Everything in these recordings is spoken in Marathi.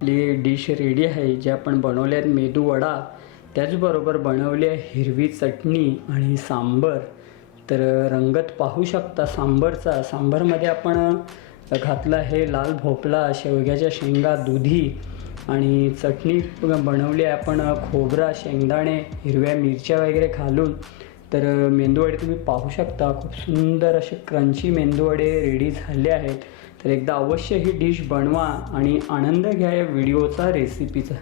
आपली डिश रेडी आहे जे आपण बनवले आहेत मेदू वडा. त्याचबरोबर बनवली आहे हिरवी चटणी आणि सांबर. तर रंगत पाहू शकता सांबरचा. सांबरमध्ये आपण घातलं आहे लाल भोपळा शेवग्याच्या शेंगा दुधी आणि चटणी बनवली आहे आपण खोबरा शेंगदाणे हिरव्या मिरच्या वगैरे घालून. तर मेंदूवडे तुम्ही पाहू शकता. खूप सुंदर असे क्रंची मेंदूवडे रेडी झाले आहेत. तर एकदा अवश्य ही डिश बनवा आणि आनंद घ्या या व्हिडिओचा रेसिपीचा.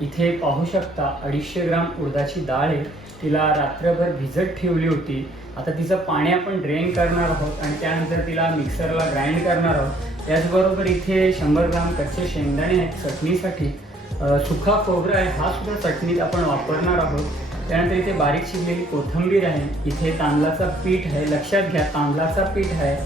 इथे पाहू शकता अडीचशे ग्राम उडदाची डाळ आहे. तिला रात्रभर भिजत ठेवली होती. आता तिचं पाणी आपण ड्रेन करणार आहोत आणि त्यानंतर तिला मिक्सरला ग्राइंड करणार आहोत. त्याचबरोबर इथे शंभर ग्राम कच्चे शेंगदाणे आहेत चटणीसाठी. सुखा सुका खोबरं आहे हा सुद्धा चटणीत आपण वापरणार आहोत. त्यानंतर इथे बारीक शिजलेली कोथिंबीर आहे. इथे तांदळाचा पीठ आहे लक्षात घ्या तांदळाचा पीठ आहे.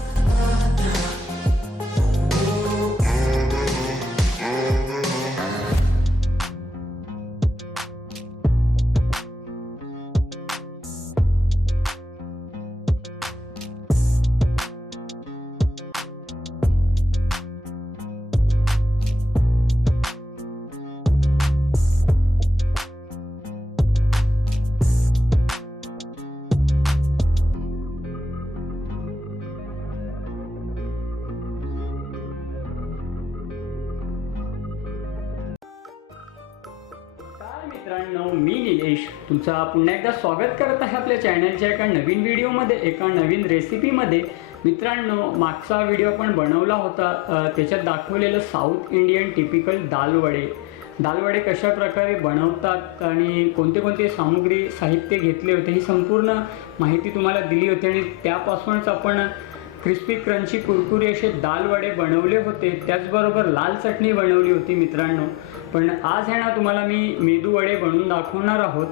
मित्रांनो मी निलेश तुमचा पुन्हा एकदा स्वागत करत आहे आपल्या चॅनलच्या एका नवीन व्हिडिओमध्ये एका नवीन रेसिपीमध्ये. मित्रांनो मागचा व्हिडिओ आपण बनवला होता त्याच्यात दाखवलेलं साऊथ इंडियन टिपिकल दालवडे. दालवडे कशा प्रकारे बनवतात आणि कोणते कोणते सामुग्री साहित्य घेतले होते ही संपूर्ण माहिती तुम्हाला दिली होती आणि त्यापासूनच आपण क्रिस्पी क्रंची कुरकुरी असे दालवडे बनवले होते. त्याचबरोबर लाल चटणी बनवली होती मित्रांनो. पण आज आहे ना तुम्हाला मी मेदूवडे बनवून दाखवणार आहोत.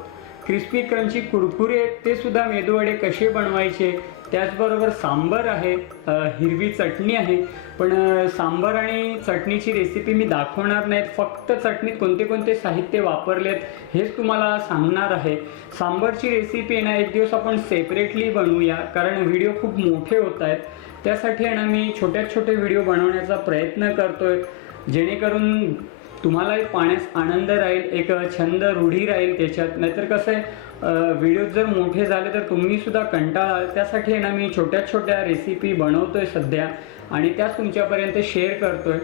क्रिस्पी क्रंची कुरकुरे ते सुद्धा मेदूवडे कसे बनवायचे? त्याचबरोबर सांबर आहे हिरवी चटणी आहे. पण सांबर आणि चटणीची रेसिपी मी दाखवणार नाहीत फक्त चटणीत कोणते कोणते साहित्य वापरलेत हेच तुम्हाला सांगणार आहे. सांबरची रेसिपी आहे ना एक दिवस आपण सेपरेटली बनवूया. कारण व्हिडिओ खूप मोठे होत आहेत. त्यासाठी आहे ना मी छोट्या छोटे व्हिडिओ बनवण्याचा प्रयत्न करतोय. जेणेकरून तुम्हालाही पाण्यास आनंद राहील एक छंद रूढी राहील त्याच्यात. नाहीतर कसं आहे व्हिडिओ जर मोठे झाले तर तुम्ही सुद्धा कंटाळाल त्यासाठी आहे ना मी छोट्या छोट्या रेसिपी बनवतोय सध्या आणि त्याच तुमच्यापर्यंत शेअर करतोय.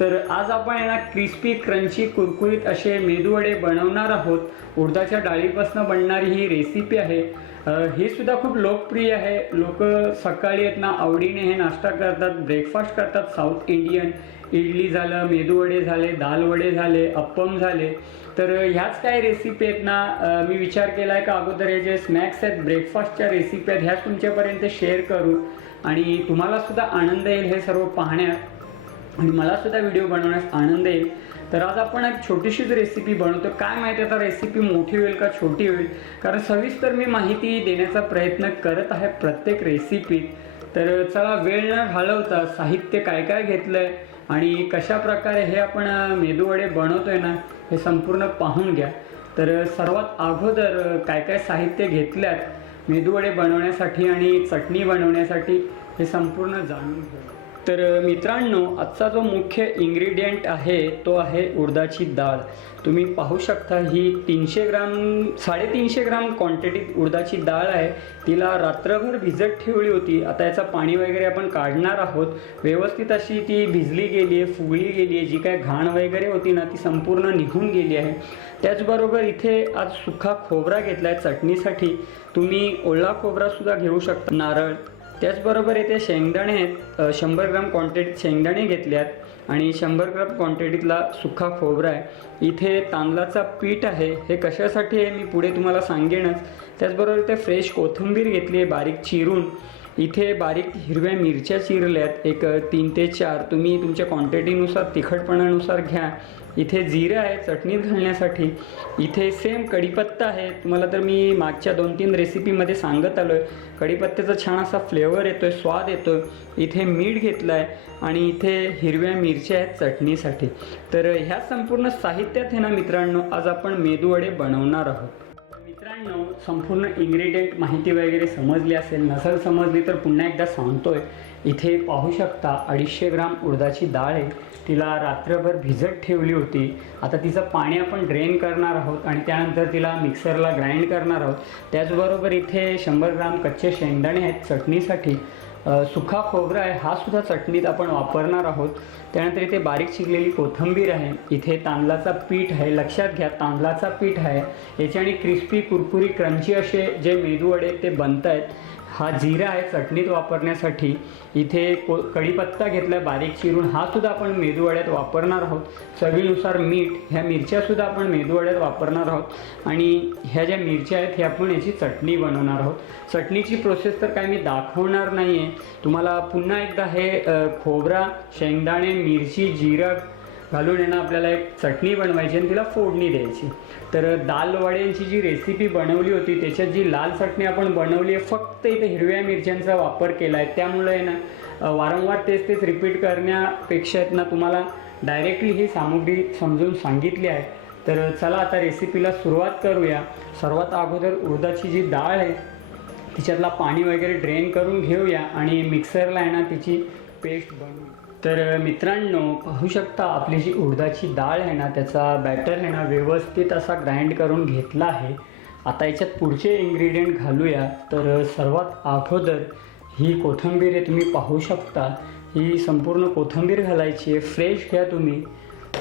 तर आज आपण आहे ना क्रिस्पी क्रंची कुरकुरीत असे मेदूवडे बनवणार आहोत. उडदाच्या डाळीपासून बनणारी ही रेसिपी आहे. हे सुद्धा खूप लोकप्रिय आहे. लोक सकाळी आहेत ना आवडीने हे नाश्ता करतात ब्रेकफास्ट करतात साऊथ इंडियन इडली झालं मेदूवडे झाले दालवडे झाले अप्पम झाले. तर ह्याच काय रेसिपी आहेत ना? मी विचार केला आहे का अगोदर हे जे स्नॅक्स आहेत ब्रेकफास्टच्या रेसिपी आहेत ह्याच तुमच्यापर्यंत शेअर करू. आणि तुम्हाला सुद्धा आनंद येईल हे सर्व पाहण्यात. आणि मला सुद्धा व्हिडिओ बनवण्यास आनंद येईल. तर आज आपण एक छोटीशीच रेसिपी बनवतो. काय माहिती आता रेसिपी मोठी होईल का छोटी होईल? कारण सविस्तर मी माहिती देण्याचा प्रयत्न करत आहे प्रत्येक रेसिपीत तर चला वेळ न घालवता साहित्य काय काय घेतलं आहे आणि कशा प्रकारे हे आपण मेदूवडे बनवतोय ना हे संपूर्ण पाहून घ्या. तर सर्वात अगोदर काय काय साहित्य घेतल्यात मेदूवडे बनवण्यासाठी आणि चटणी बनवण्यासाठी हे संपूर्ण जाणून घ्या. तर मित्रांनो आजचा जो मुख्य इंग्रेडियंट आहे तो आहे उडदाची डाळ. तुम्ही पाहू शकता ही तीनशे ग्राम साडेतीनशे ग्राम क्वांटिटीत उडदाची डाळ आहे. तिला रात्रभर भिजत ठेवली होती. आता याचं पाणी वगैरे आपण काढणार आहोत. व्यवस्थित अशी ती भिजली गेली आहे फुगली गेली आहे. जी काय घाण वगैरे होती ना ती संपूर्ण निघून गेली आहे. त्याचबरोबर इथे आज सुखा खोबरा घेतला आहे चटणीसाठी. तुम्ही ओला खोबरासुद्धा घेऊ शकता. नारळ त्याचबरोबर इथे शेंगदाणे आहेत. शंभर ग्राम क्वांटिटीत शेंगदाणे घेतल्यात आणि शंभर ग्राम क्वांटिटीतला सुखा खोबरा आहे. इथे तांदळाचा पीठ आहे. हे कशासाठी आहे मी पुढे तुम्हाला सांगेनच. त्याचबरोबर इथे फ्रेश कोथिंबीर घेतली आहे बारीक चिरून. इथे बारीक हिरव्या मिरच्या चिरल्यात. एक तीन ते चार. तुम्ही तुमच्या क्वांटिटीनुसार तिखटपणानुसार घ्या. इथे जिरं आहे चटणीत घालण्यासाठी. इथे सेम कढीपत्ता आहे तुम्हाला तर मी मागच्या दोन तीन रेसिपीमध्ये सांगत आलो आहे कढीपत्त्याचा छान असा फ्लेवर येतो आहे स्वाद येतो आहे इथे मीठ घेतलं आहे आणि इथे हिरव्या मिरच्या आहेत चटणीसाठी. तर ह्या संपूर्ण साहित्यात आहे ना मित्रांनो आज आपण मेदूवडे बनवणार आहोत. मित्रांनो संपूर्ण इन्ग्रेडियंट माहिती वगैरे समजली असेल नसेल समजली तर पुन्हा एकदा सांगतोय. इथे पाहू शकता अडीचशे ग्राम उडदाची डाळ आहे. तिला रात्रभर भिजत ठेवली होती. आता तिचं पाणी आपण ड्रेन करणार आहोत आणि त्यानंतर तिला मिक्सरला ग्राइंड करणार आहोत. त्याचबरोबर इथे शंभर ग्राम कच्चे शेंगदाणे आहेत चटणीसाठी. सुखा खोबरा आहे हा सुद्धा चटणीत आपण वापरणार आहोत. त्यानंतर इथे बारीक चिरलेली कोथिंबीर आहे. इथे तांदळाचा पीठ आहे. लक्षात घ्या तांदळाचा पीठ आहे. याच्याने क्रिस्पी कुरकुरी क्रंची असे जे मेदूवडे ते बनत आहेत हा जिरा आहे चटणीत वापरण्यासाठी. इथे को कढीपत्ता घेतला बारीक चिरून हा सुद्धा आपण मेदूवड्यात वापरणार आहोत. चवीनुसार मीठ ह्या मिरच्यासुद्धा आपण मेदूवड्यात वापरणार आहोत. आणि ह्या ज्या मिरच्या आहेत ह्या आपण याची चटणी बनवणार आहोत. चटणीची प्रोसेस तर काय मी दाखवणार नाही आहे तुम्हाला पुन्हा एकदा हे खोबरा शेंगदाणे मिरची जिरं घालून आहे ना आपल्याला एक चटणी बनवायची आणि तिला फोडणी द्यायची. तर दालवड्यांची जी रेसिपी बनवली होती त्याच्यात जी लाल चटणी आपण बनवली आहे फक्त इथे हिरव्या मिरच्यांचा वापर केला आहे. त्यामुळे आहे ना वारंवार तेच तेच रिपीट करण्यापेक्षा आहेत ना तुम्हाला डायरेक्टली ही सामुग्री समजून सांगितली आहे. तर चला आता रेसिपीला सुरुवात करूया. सर्वात अगोदर उडदाची जी डाळ आहे तिच्यातला पाणी वगैरे ड्रेन करून घेऊया आणि मिक्सरला आहे ना तिची पेस्ट बनवू तर मित्रांनो पाहू शकता आपली जी उडदाची डाळ आहे ना त्याचा बॅटर आहे ना व्यवस्थित असा ग्राइंड करून घेतला आहे. आता याच्यात पुढचे इन्ग्रेडियंट घालूया. तर सर्वात अगोदर ही कोथिंबीर आहे तुम्ही पाहू शकता. ही संपूर्ण कोथिंबीर घालायची आहे. फ्रेश घ्या तुम्ही.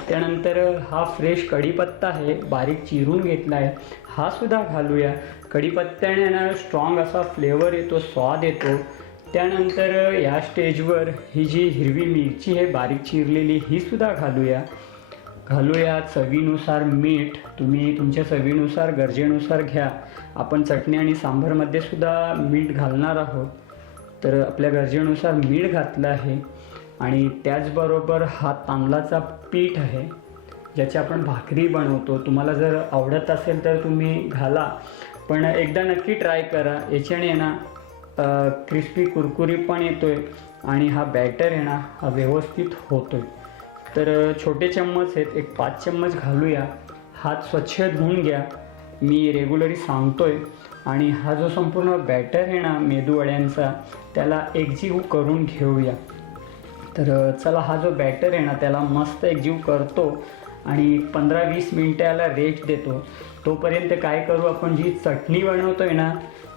त्यानंतर हा फ्रेश कढीपत्ता आहे बारीक चिरून घेतला आहे हा सुद्धा घालूया. कढीपत्त्याने ना स्ट्रॉंग असा फ्लेवर येतो स्वाद येतो. त्यानंतर या स्टेजवर ही जी हिरवी मिरची आहे बारीक चिरलेली ही सुद्धा घालूया. घालूया चवीनुसार मीठ. तुम्ही तुमच्या चवीनुसार गरजेनुसार घ्या. आपण चटणी आणि सांबारमध्ये सुद्धा मीठ घालणार आहोत. तर आपल्या गरजेनुसार मीठ घातलं आहे. आणि त्याचबरोबर हा तांदळाचा पीठ आहे ज्याची आपण भाकरी बनवतो. तुम्हाला जर आवडत असेल तर तुम्ही घाला. पण एकदा नक्की ट्राय करा. याच्याने ना क्रिस्पी कुरकुरी पण येतो आहे आणि हा बॅटर आहे ना हा व्यवस्थित होतो आहे तर छोटे चम्मच आहेत एक पाच चम्मच घालूया. हात स्वच्छ धुवून घ्या. मी रेग्युलरी आहे आणि हा जो संपूर्ण बॅटर आहे ना मेदूवड्यांचा त्याला एकजीव करून घेऊया. तर चला हा जो बॅटर आहे ना त्याला मस्त एकजीव करतो. आणि पंधरा वीस मिनटाला रेस्ट देतो. तोपर्यंत काय करू आपण जी चटणी बनवतो आहे ना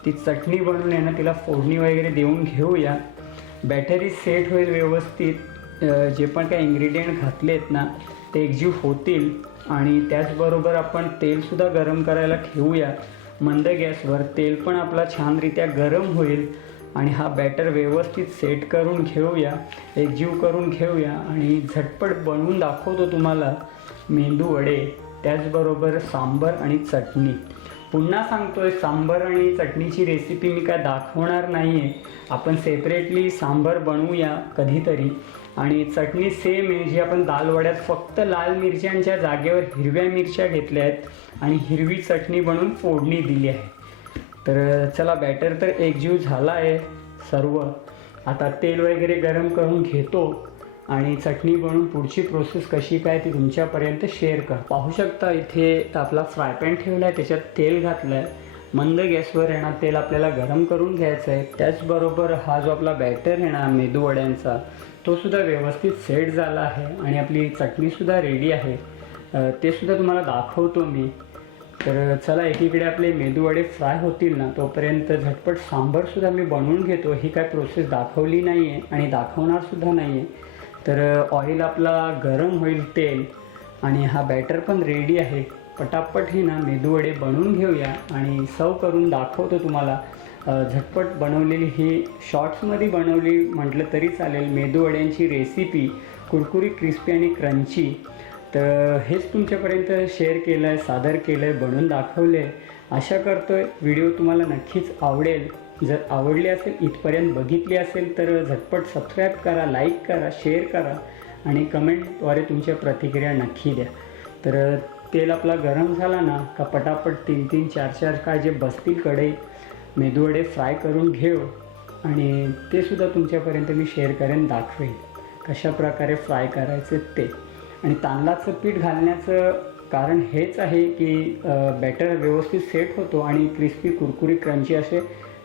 ती चटणी बनवून आहे ना तिला फोडणी वगैरे देऊन घेऊया. बॅटरी सेट होईल व्यवस्थित. जे पण काही इन्ग्रेडियंट घातले आहेत ना ते एकजीव होतील. आणि त्याचबरोबर आपण तेलसुद्धा गरम करायला ठेवूया. मंद गॅसवर तेल पण आपला छानरित्या गरम होईल. आणि हा बॅटर व्यवस्थित सेट करून घेऊया. एकजीव करून घेऊया. आणि झटपट बनवून दाखवतो तुम्हाला. मेंदू वडे त्याचबरोबर सांबर आणि चटणी. पुन्हा सांगतोय सांबर आणि चटणीची रेसिपी मी काय दाखवणार नाही आहे आपण सेपरेटली सांबर बनवूया कधीतरी. आणि चटणी सेम आहे जी आपण दालवड्यात फक्त लाल मिरच्यांच्या जागेवर हिरव्या मिरच्या घेतल्या आहेत आणि हिरवी चटणी बनवून फोडणी दिली आहे. तर चला बॅटर तर एकजीव झाला आहे सर्व. आता तेल वगैरे गरम करून घेतो. आणि चटणी बनवून पुढची प्रोसेस कशी काय ती तुमच्यापर्यंत शेअर कर. पाहू शकता इथे आपला फ्राय पॅन ठेवला आहे त्याच्यात तेल घातलं आहे मंद गॅसवर येणार तेल आपल्याला गरम करून घ्यायचं आहे त्याचबरोबर हा जो आपला बॅटर आहे ना मेदूवड्यांचा तो सुद्धा व्यवस्थित सेट झाला आहे आणि आपली चटणीसुद्धा रेडी आहे. ते सुद्धा तुम्हाला दाखवतो मी. तर चला एकीकडे आपले मेदूवडे फ्राय होतील ना तोपर्यंत झटपट सांबारसुद्धा मी बनवून घेतो. ही काय प्रोसेस दाखवली नाही आहे आणि दाखवणारसुद्धा नाही आहे तर ऑइल आपला गरम होईल तेल आणि हा बॅटर पण रेडी आहे. पटापट हे ना मेदूवडे बनवून घेऊया आणि सर्व करून दाखवतो तुम्हाला. झटपट बनवलेली ही शॉर्ट्समध्ये बनवली म्हटलं तरी चालेल. मेदूवड्यांची रेसिपी कुरकुरी क्रिस्पी आणि क्रंची तर हेच तुमच्यापर्यंत शेअर केलं आहे सादर केलं आहे बनवून दाखवले आहे आशा करतो आहे व्हिडिओ तुम्हाला नक्कीच आवडेल. जर आवडली असेल इथपर्यंत बघितली असेल तर झटपट सबस्क्राईब करा लाईक करा शेअर करा आणि कमेंटद्वारे तुमच्या प्रतिक्रिया नक्की द्या. तर तेल आपला गरम झाला ना का पटापट तीन तीन चार चार काय जे बसतील कढई मेदूवडे फ्राय करून घेऊ आणि ते सुद्धा तुमच्यापर्यंत मी शेअर करेन दाखवेन. कशा प्रकारे फ्राय करायचे ते. आणि तांदळाचं पीठ घालण्याचं कारण हेच आहे की बॅटर व्यवस्थित सेट होतो आणि क्रिस्पी कुरकुरी क्रंची असे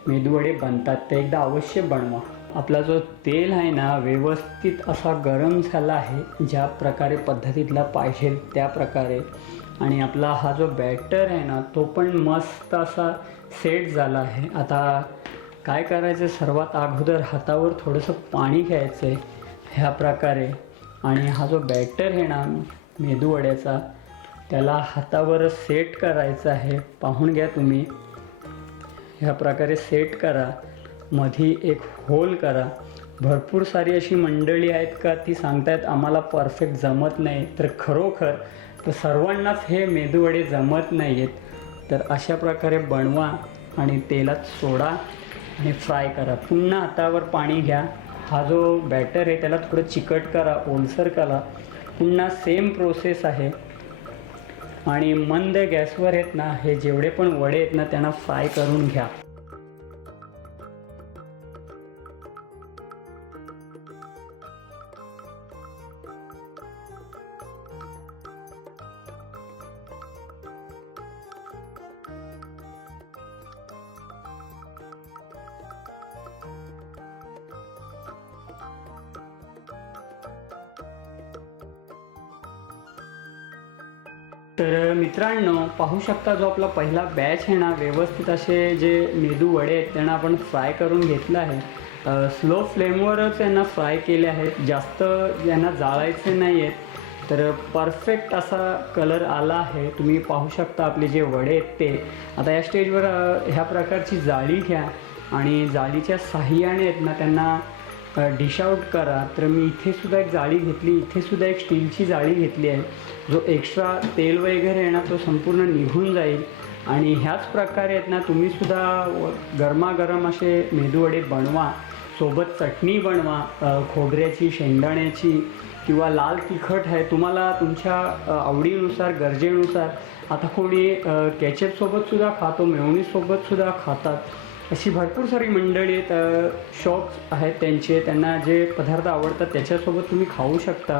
मेदूवडे बनतात ते एकदा अवश्य बनवा. आपला जो तेल आहे ना व्यवस्थित असा गरम झाला आहे ज्या प्रकारे पद्धतीतला पाहिजे त्या प्रकारे. आणि आपला हा जो बॅटर आहे ना तो पण मस्त असा सेट झाला आहे. आता काय करायचं? सर्वात अगोदर हातावर थोडंसं पाणी घ्यायचं आहे ह्या प्रकारे. आणि हा जो बॅटर आहे ना मेदूवड्याचा त्याला हातावर सेट करायचा आहे. पाहून घ्या तुम्ही. ह्या प्रकारे सेट करा. मधी एक होल करा. भरपूर सारी अशी मंडळी आहेत का ती सांगतायत आम्हाला परफेक्ट जमत नाही. तर खरोखर तर सर्वांनाच हे मेदूवडे जमत नाही आहेत तर अशा प्रकारे बनवा आणि तेलात सोडा आणि फ्राय करा. पुन्हा हातावर पाणी घ्या. हा जो बॅटर आहे त्याला थोडं चिकट करा ओलसर करा. पुन्हा सेम प्रोसेस आहे. आणि मंद गॅसवर आहेत ना हे जेवढे पण वडे आहेत ना त्यांना फ्राय करून घ्या. तर मित्रांनो पाहू शकता जो आपला पहिला बॅच आहे ना व्यवस्थित असे जे मेदू वडे आहेत त्यांना आपण फ्राय करून घेतलं आहे. स्लो फ्लेमवरच यांना फ्राय केले आहेत. जास्त यांना जाळायचे नाही आहेत. तर परफेक्ट असा कलर आला आहे. तुम्ही पाहू शकता आपले जे वडे आहेत ते. आता या स्टेजवर ह्या प्रकारची जाळी घ्या. आणि जाळीच्या साह्याने आहेत ना त्यांना डिश आउट करा तर मी इथे सुद्धा एक जाळी घेतली इथे सुद्धा एक स्टीलची जाळी घेतली आहे. जो एक्स्ट्रा तेल वगैरे आहे ना तो संपूर्ण निघून जाईल. आणि ह्याच प्रकारे आहेत ना तुम्हीसुद्धा गरमागरम असे मेदूवडे बनवा. सोबत चटणी बनवा खोबऱ्याची शेंगदाण्याची किंवा लाल तिखट आहे तुम्हाला तुमच्या आवडीनुसार गरजेनुसार. आता कोणी कॅचअपसोबत सुद्धा खातो मेवणीसोबत सुद्धा खातात. अशी भरपूर सारी मंडळी आहेत शॉप्स आहेत त्यांचे. त्यांना जे पदार्थ आवडतात त्याच्यासोबत तुम्ही खाऊ शकता.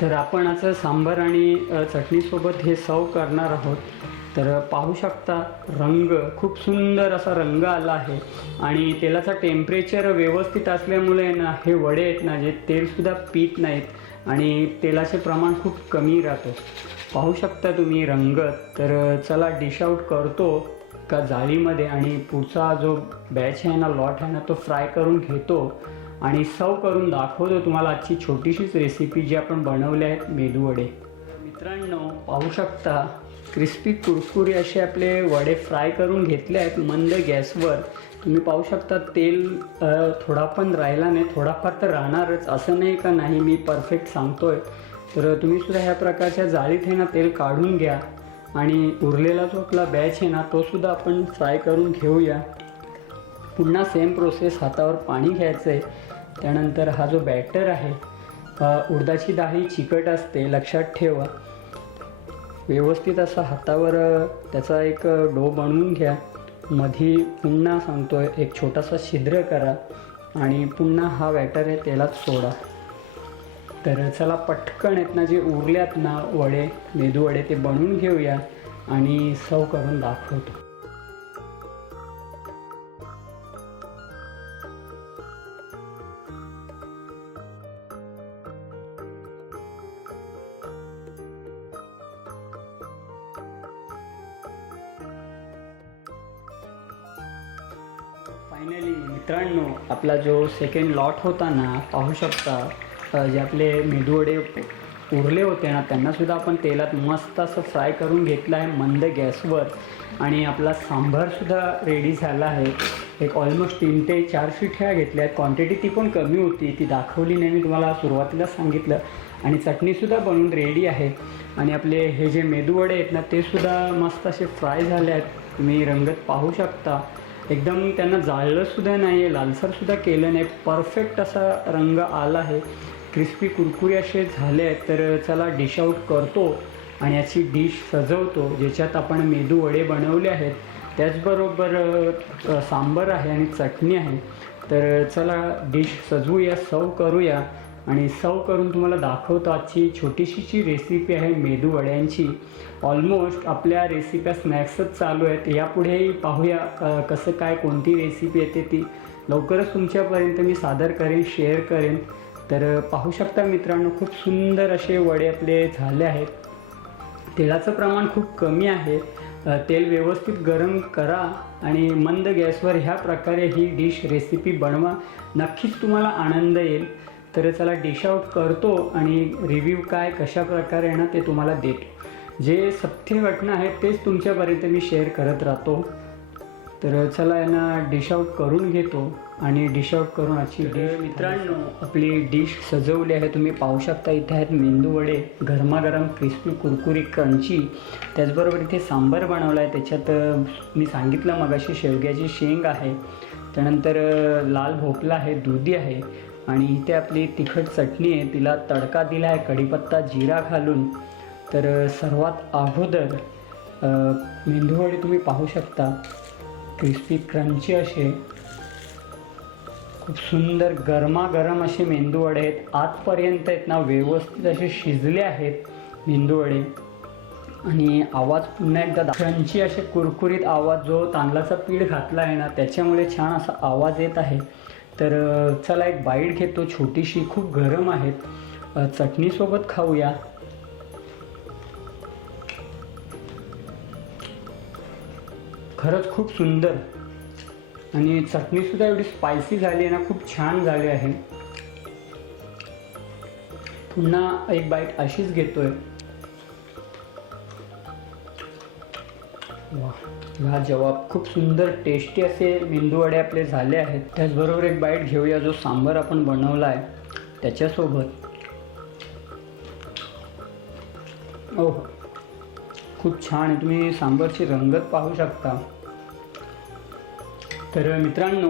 तर आपण असं सांबार आणि चटणीसोबत हे सर्व करणार आहोत. तर पाहू शकता रंग खूप सुंदर असा रंग आला आहे. आणि तेलाचा टेम्परेचर व्यवस्थित असल्यामुळे ना हे वडे आहेत ना जे तेलसुद्धा पीत नाहीत. आणि तेलाचे प्रमाण खूप कमी राहतं. पाहू शकता तुम्ही रंगत तर चला डिश आउट करतो. का जाळीमध्ये आणि पुढचा जो बॅच आहे ना लॉट आहे ना तो फ्राय करून घेतो आणि सर्व करून दाखवतो. तुम्हाला आजची छोटीशीच रेसिपी जी आपण बनवली आहे मेदूवडे मित्रांनो पाहू शकता क्रिस्पी कुरकुरी असे आपले वडे फ्राय करून घेतले आहेत मंद गॅसवर. तुम्ही पाहू शकता तेल थोडा पण राहिला नाही थोडाफार तर राहणारच. असं नाही का नाही मी परफेक्ट सांगतोय. तर तुम्ही सुद्धा ह्या प्रकारच्या जाळीत आहे ना तेल काढून घ्या. आणि उरलेला जो आपला बॅच आहे ना तोसुद्धा आपण फ्राय करून घेऊया. पुन्हा सेम प्रोसेस हातावर पाणी घ्यायचं आहे त्यानंतर हा जो बॅटर आहे उडदाची डाळ चिकट असते लक्षात ठेवा. व्यवस्थित असा हातावर त्याचा एक डो बनवून घ्या. मधी पुन्हा सांगतोय एक छोटासा छिद्र करा आणि पुन्हा हा बॅटर आहे तेलात सोडा. तर चला पटकन आहेत ना जे उरल्यात ना वडे मेदू वडे ते बनवून घेऊया आणि सव करून दाखवतो. फायनली मित्रांनो आपला जो सेकंड लॉट होता ना पाहू शकता जे आपले मेदूवडे उरले होते ना त्यांनासुद्धा आपण तेलात मस्त असं फ्राय करून घेतलं आहे मंद गॅसवर. आणि आपला सांबारसुद्धा रेडी झाला आहे. एक ऑलमोस्ट तीन ते चार शिठ्या घेतल्या आहेत. क्वांटिटी ती पण कमी होती. ती दाखवली नाही मी तुम्हाला सुरुवातीला सांगितलं. आणि चटणीसुद्धा बनवून रेडी आहे. आणि आपले हे जे मेदूवडे आहेत ना ते सुद्धा मस्त असे फ्राय झाले आहेत. तुम्ही रंगत पाहू शकता. एकदम त्यांना जाळलंसुद्धा नाही आहे लालसरसुद्धा केलं नाही. परफेक्ट असा रंग आला आहे. क्रिस्पी कुरकुरी असे झाले आहेत तर चला डिश आउट करतो आणि याची डिश सजवतो ज्याच्यात आपण मेदू वडे बनवले आहेत. त्याचबरोबर सांबर आहे आणि चटणी आहे. तर चला डिश सजवूया सर्व करूया. आणि सर्व करून तुम्हाला दाखवतो आजची छोटीशीची रेसिपी आहे मेदू वड्यांची. ऑलमोस्ट आपल्या रेसिप्या स्नॅक्सच चालू आहेत. यापुढेही पाहूया कसं काय कोणती रेसिपी येते ती. लवकरच तुमच्यापर्यंत मी सादर करेन शेअर करेन. तर पाहू शकता मित्रांनो खूप सुंदर असे वडे आपले झाले आहेत. तेलाचं प्रमाण खूप कमी आहे. तेल व्यवस्थित गरम करा आणि मंद गॅसवर ह्या प्रकारे ही डिश रेसिपी बनवा. नक्कीच तुम्हाला आनंद येईल. तर चला डिश आउट करतो आणि रिव्ह्यू काय कशा प्रकारे आहे ना ते तुम्हाला देतो. जे सत्य घटना आहेत तेच तुमच्यापर्यंत मी शेअर करत राहतो. तर चला यांना डिश आउट करून घेतो आणि डिश आउट करून आजची डिश मित्रांनो आपली डिश सजवली आहे. तुम्ही पाहू शकता इथे आहेत मेंदू वडे गरमागरम क्रिस्पी कुरकुरी क्रंची त्याचबरोबर इथे सांबार बनवला आहे. त्याच्यात मी सांगितलं मगाशी शेवग्याची शेंग आहे. त्यानंतर लाल भोपळा आहे दुधी आहे. आणि इथे आपली तिखट चटणी आहे. तिला तडका दिला आहे कढीपत्ता जिरा घालून. तर सर्वात अगोदर मेंदूवडे तुम्ही पाहू शकता. क्रिस्पी क्रंची असे खूप सुंदर गरमागरम असे मेंदूवडे आहेत. आतपर्यंत आहेत ना व्यवस्थित असे शिजले आहेत मेंदूवडे आणि आवाज पुन्हा एकदा क्रंची असे कुरकुरीत आवाज जो तांदळाचा पीठ घातला आहे ना त्याच्यामुळे छान असा आवाज येत आहे. तर चला एक बाईट घेतो छोटीशी खूप गरम आहेत. चटणीसोबत खाऊया. खरंच खूप सुंदर. आणि चटणीसुद्धा एवढी स्पायसी झाली आहे ना खूप छान झाली आहे. पुन्हा एक बाईट अशीच घेतोय. वा हा जवाब खूप सुंदर टेस्टी असे मेंदूवडे आपले झाले आहेत. त्याचबरोबर एक बाईट घेऊया जो सांबर आपण बनवला आहे. त्याच्यासोबत. ओह खूप छान आहे. तुम्ही सांबरची रंगत पाहू शकता. तर मित्रांनो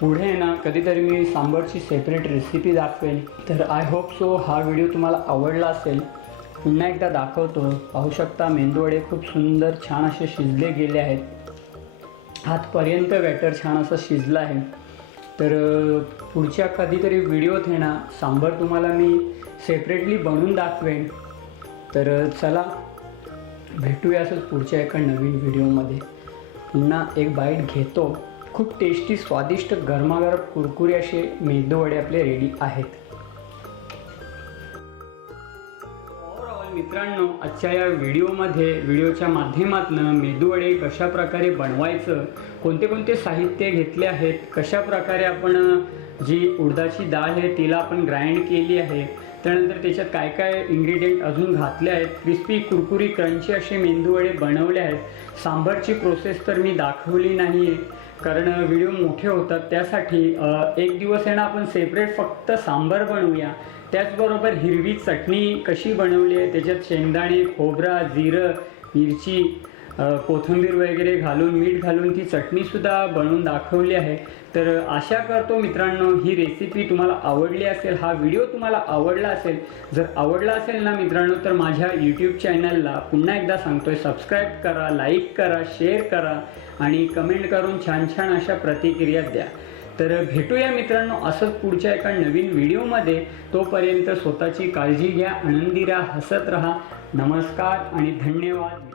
पुढे ना कधीतरी मी सांबरची सेपरेट रेसिपी दाखवेन. तर आय होप सो हा व्हिडिओ तुम्हाला आवडला असेल. पुन्हा एकदा दाखवतो. पाहू शकता मेंदूवडे खूप सुंदर छान असे शिजले गेले आहेत. हातपर्यंत बॅटर छान असं शिजलं आहे. तर पुढच्या कधीतरी व्हिडिओत आहे ना सांबर तुम्हाला मी सेपरेटली बनवून दाखवेन. तर चला भेटूया असंच पुढच्या एका नवीन व्हिडिओमध्ये पुन्हा एक बाईट घेतो. खूप टेस्टी स्वादिष्ट गरमागरम कुरकुरे असे मेदूवडे आपले रेडी आहेत. मित्रांनो आजच्या या व्हिडिओमध्ये व्हिडिओच्या माध्यमातून मेदूवडे कशा प्रकारे बनवायचं कोणते कोणते साहित्य घेतले आहेत कशा प्रकारे आपण जी उडदाची डाळ आहे तिला आपण ग्राइंड केली आहे त्यानंतर त्याच्यात काय काय इन्ग्रेडियंट अजून घातले आहेत? क्रिस्पी कुरकुरी क्रंची असे मेंदूवडे बनवले आहेत. सांबारची प्रोसेस तर मी दाखवली नाही आहे कारण व्हिडिओ मोठे होतात. त्यासाठी एक दिवस आहे ना आपण सेपरेट फक्त सांबार बनवूया. त्याचबरोबर हिरवी चटणी कशी बनवली आहे? त्याच्यात शेंगदाणे खोबरा जिरं मिरची कोथिंबीर वगैरे घालून मीठ घालून ती चटणीसुद्धा बनवून दाखवली आहे. तर आशा करतो मित्रांनो ही रेसिपी तुम्हाला आवडली असेल हा व्हिडिओ तुम्हाला आवडला असेल जर आवडला असेल ना मित्रांनो तर माझ्या यूट्यूब चॅनलला पुन्हा एकदा सांगतोय सबस्क्राईब करा लाईक करा शेअर करा आणि कमेंट करून छान छान अशा प्रतिक्रिया द्या. तर भेटूया मित्रांनो असंच पुढच्या एका नवीन व्हिडिओमध्ये तोपर्यंत स्वतःची काळजी घ्या आनंदी राहा हसत राहा. नमस्कार आणि धन्यवाद.